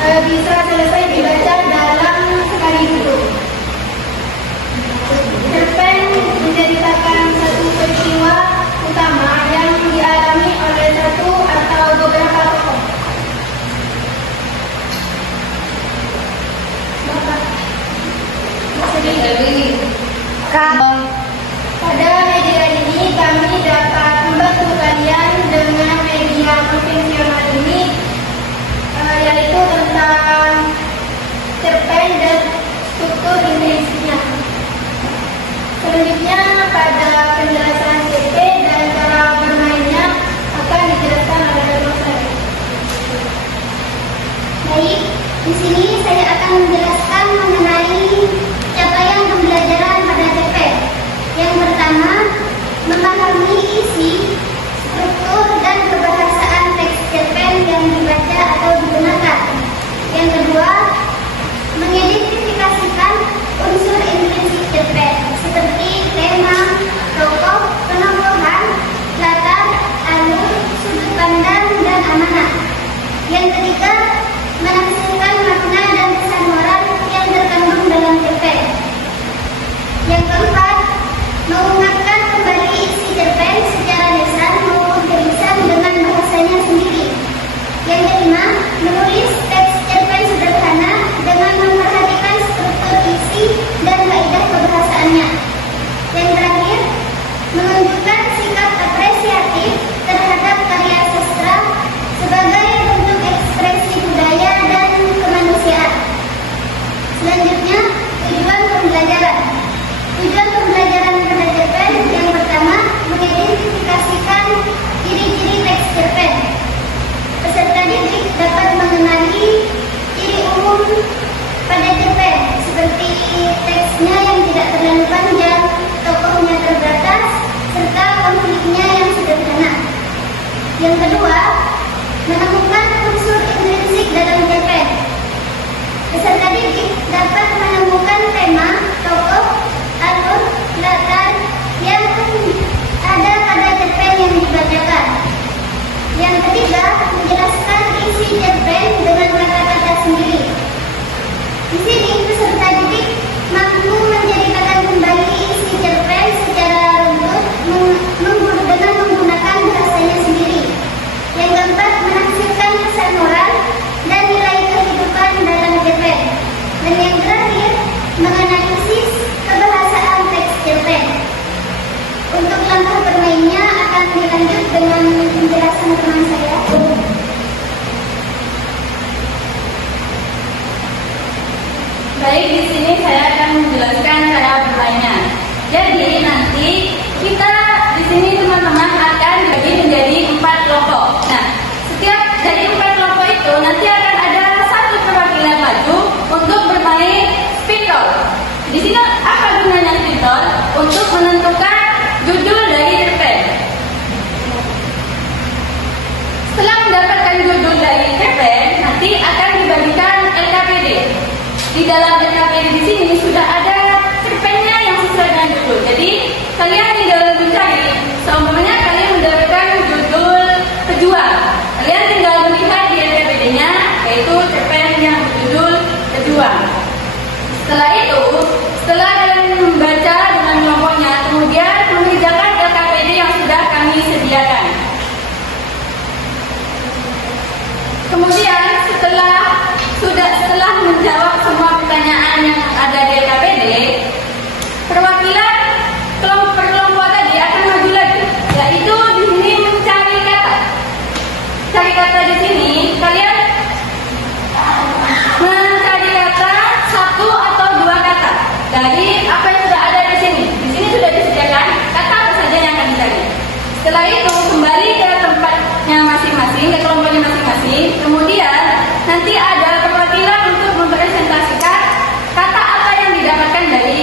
bisa selesai dibaca dalam sekali duduk. Cerpen menceritakan satu peristiwa utama yang dialami oleh satu atau beberapa tokoh. Pada media ini kami dapat membantu kalian dengan media konvensional ini, yaitu tentang cerpen dan struktur indeksnya. Selanjutnya pada penjelasan CP dan cara bermainnya akan dijelaskan oleh Dr. saya. Baik, di sini saya akan menjelaskan mengenai capaian pembelajaran pada cerpen. Yang pertama, memahami isi, struktur, dan kebahasaan teks cerpen yang dibaca atau digunakan. Yang kedua, mengidentifikasikan unsur intrinsik cerpen seperti tema, tokoh, penokohan, latar, alur, sudut pandang, dan amanah. Yang ketiga, menafsirkan makna dan pesan moral yang terkandung dalam cerpen. Yang keempat, mengungkapkan kembali isi cerpen secara lisan maupun tulisan dengan bahasanya sendiri. Yang kelima, menulis teks cerpen sederhana dengan memperhatikan struktur isi dan kaidah kebahasaannya. Yang terakhir, menunjukkan sikap apresiatif terhadap karya sastra sebagai bentuk ekspresi budaya dan kemanusiaan. Selanjutnya, tujuan pembelajaran. Tujuan pembelajaran pada cerpen yang pertama, mengidentifikasikan ciri-ciri teks cerpen. Peserta didik dapat mengenali ciri umum pada cerpen seperti teksnya yang tidak terlalu panjang, tokohnya terbatas, serta konfliknya yang sederhana. Yang kedua, menemukan unsur intrinsik dalam cerpen. Peserta didik dapat menemukan tema, tokoh, alur, latar yang ada pada cerpen yang dibacakan. Yang ketiga, menjelaskan isi cerpen dengan kata-kata sendiri. Di sini peserta didik mampu menceritakan kembali isi cerpen secara runtut dengan menggunakan bahasanya sendiri. Yang keempat, menafsirkan pesan moral dan nilai kehidupan dalam cerpen. Dan yang terakhir, menganalisis kebahasaan teks cerpen. Untuk langkah bermainnya akan dilanjut dengan penjelasan teman saya. Baik, di sini saya akan menjelaskan cara bermainnya. Jadi nanti kita di sini teman-teman akan dibagi menjadi 4 kelompok. Nah, setiap dari 4 kelompok itu nanti akan ada satu perwakilan maju untuk bermain spidol. Di sini apa gunanya spidol? Untuk menentukan judul dari cerpen. Setelah mendapatkan judul dari cerpen, nanti akan dibagikan LKPD. Di dalam LKPD di sini sudah ada cerpennya yang sesuai dengan judul. Jadi kalian tinggal mencari. Seumpamanya kalian mendapatkan judul Pejuang, kalian tinggal melihat di LKPD-nya, yaitu cerpen yang berjudul Pejuang. Setelah itu, setelah kalian membaca dengan kelompoknya, kemudian mengerjakan LKPD yang sudah kami sediakan. Kemudian setelah menjawab semua pertanyaan yang ada di LKPD, perwakilan kelompok tadi akan maju lagi, yaitu di sini mencari kata. Cari kata di sini kalian mencari kata 1 atau 2 kata dari apa yang sudah ada di sini. Di sini sudah disediakan kata apa saja yang akan dicari. Setelah itu kembali ke tempatnya masing-masing, ke kelompoknya masing-masing. Kemudian nanti ada perwakilan untuk mempresentasikan kata apa yang didapatkan dari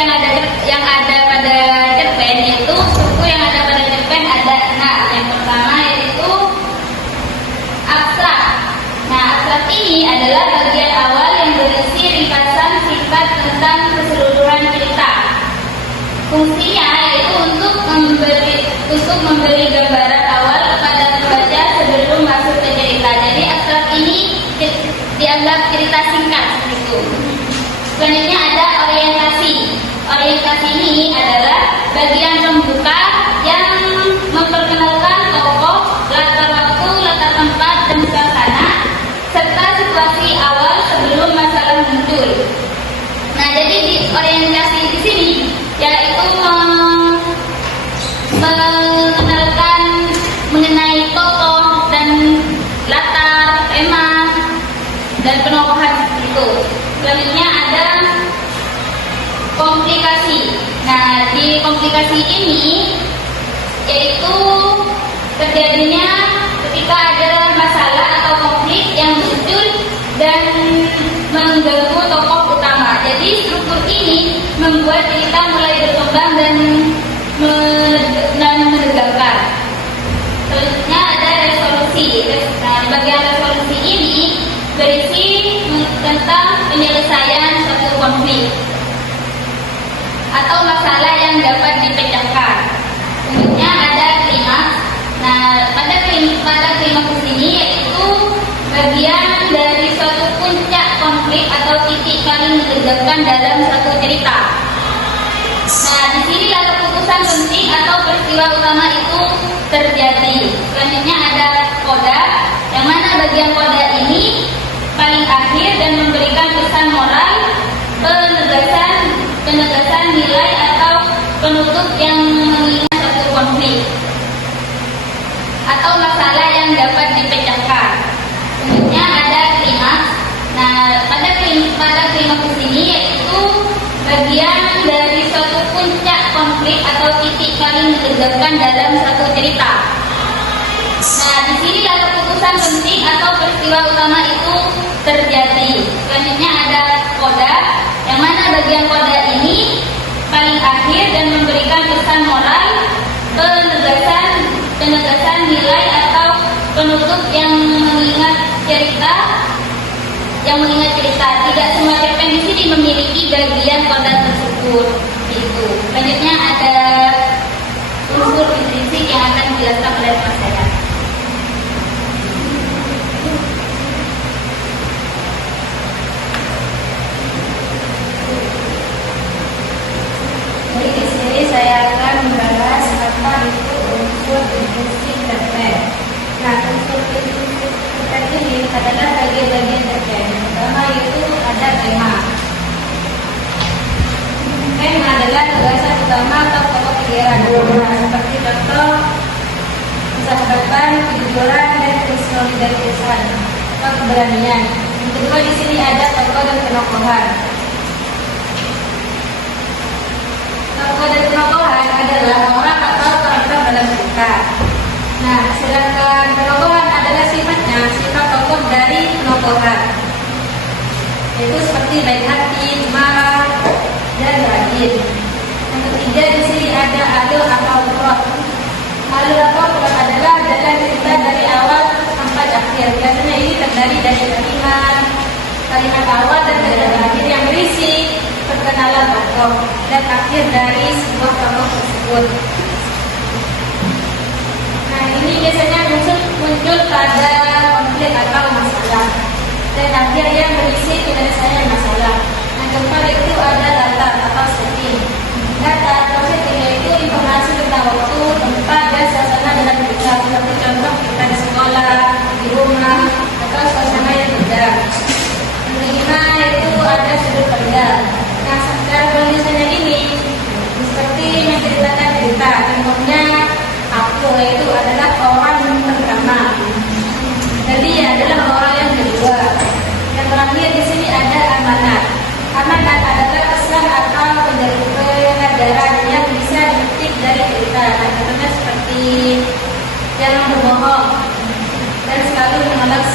yang ada pada cerpen, yaitu suku yang ada pada cerpen ada 6. Yang pertama yaitu abstrak. Nah, abstrak ini adalah bagian awal yang berisi ringkasan sifat tentang keseluruhan cerita. Fungsinya yaitu untuk memberi gambaran awal kepada pembaca sebelum masuk ke cerita. Jadi abstrak ini dianggap cerita singkat itu. Selanjutnya ada orientasi. Orientasi ini adalah bagian pembuka yang memperkenalkan tokoh, latar waktu, latar tempat, dan suasana, serta situasi awal sebelum masalah muncul. Nah, jadi di orientasi di sini yaitu mengenalkan mengenai tokoh dan latar, tema, dan penokohan itu. Selanjutnya ada komplikasi. Nah, di komplikasi ini yaitu terjadinya ketika ada masalah atau konflik yang muncul dan mengganggu tokoh utama. Jadi struktur ini membuat cerita mulai berkembang dan menegangkan. Selanjutnya ada resolusi. Nah, di bagian resolusi ini berisi tentang penyelesaian suatu konflik atau masalah yang dapat dipecahkan. Kemudian ada klimaks. Nah, pada klimaks ini yaitu bagian dari suatu puncak konflik atau titik paling menegangkan dalam suatu cerita. Nah, di sinilah keputusan penting atau peristiwa utama itu terjadi. Selanjutnya ada koda, yang mana bagian koda ini paling akhir dan memberikan pesan moral, penegasan nilai atau penutup yang mengingat suatu konflik atau masalah yang dapat dipecahkan. Kemudian ada klimaks. Nah, pada klimaks ini yaitu bagian dari suatu puncak konflik atau titik paling menegangkan dalam suatu cerita. Nah, di sinilah keputusan penting atau peristiwa utama itu terjadi. Selanjutnya ada koda, yang mana bagian koda ini paling akhir dan memberikan pesan moral, penegasan nilai atau penutup yang mengingat cerita. Tidak semua cerpen di sini memiliki bagian koda tersebut. Itu. Selanjutnya ada unsur intrinsik yang akan dijelaskan oleh Mas saya. Jadi di sini saya akan membahas apa itu unsur intrinsik cerpen. Nah, unsur intrinsik cerpen ini adalah bagian-bagian cerpen. Yang pertama itu ada tema. Tema adalah tugasan utama atau pokok pikiran. Nah, seperti contoh persahabatan, kejujuran, dan kesolidarisan atau keberanian. Yang kedua di sini ada tokoh dan penokohan. Tokoh dan penokohan adalah orang atau karakter dalam cerita. Nah, sedangkan penokohan adalah sifat tokoh dari penokohan, yaitu seperti baik hati, marah, dan rajin. Yang ketiga di sini ada alur atau plot. Alur atau plot adalah jalan cerita dari awal sampai akhir. Biasanya ini terdiri dari kalimat awal dan kalimat akhir yang berisi perkenalan tokoh dan akhir dari sebuah tokoh tersebut. Nah, ini biasanya muncul pada konflik atau masalah, dan akhir yang berisi penyelesaian masalah. Yang keempat itu ada latar atau setting. Latar atau setting yaitu informasi tentang waktu, tempat, dan suasana dalam cerita. Seperti contoh kita di sekolah, di rumah, atau suasana yang beda. Yang kelima itu ada sudut pandang. Nah, secara misalnya ini seperti menceritakan cerita. Contohnya aku yaitu adalah orang yang pertama. Jadi adalah orang yang kedua. Yang terakhir di sini ada amanat. Amanat adalah pesan atau pengajaran yang bisa dipetik dari cerita. Nah, contohnya seperti jangan berbohong dan selalu menolak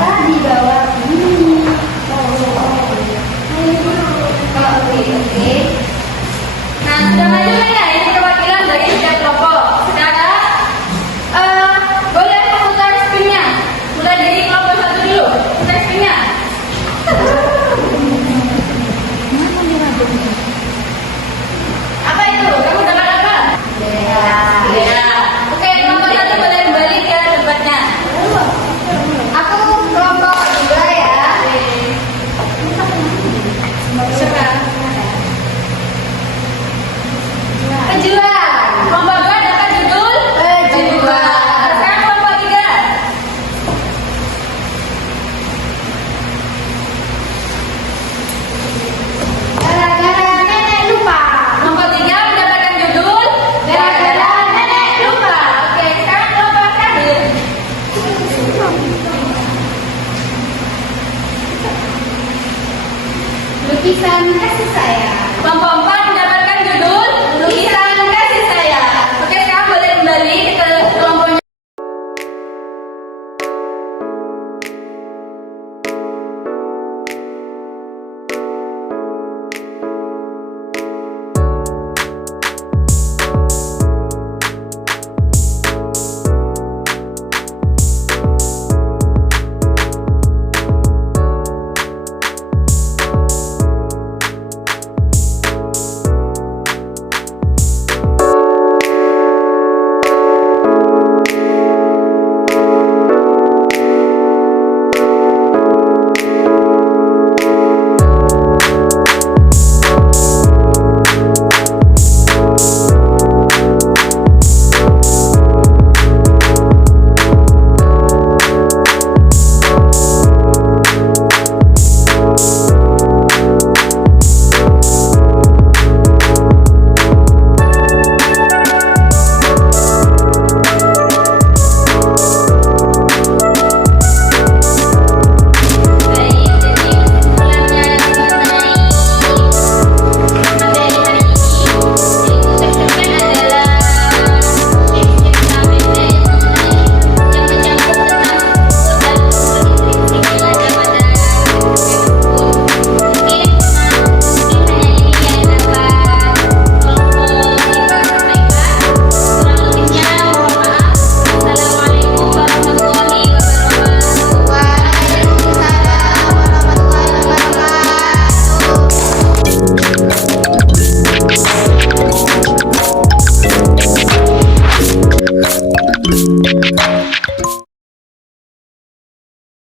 Dapat di bawah ini. Oke. Nah, sudah maju kan ya ini perwakilan dari setiap kelompok. Sekarang boleh memutar spinnya. Mulai dari kelompok satu dulu. Putar spinnya. Apa itu? Kamu dapat apa? Ya. Oke, kelompok satu boleh kembali ke tempatnya. Aku kelompok 2 ya. Siapa? Pejuang. Kelompok 2 dapat judul Pejuang. Sekarang kelompok 3. Gara-gara nenek lupa. Kelompok 3 mendapatkan judul Gara-gara Nenek Lupa. Oke, sekarang kelompok terakhir. Lukisan kasih sayang.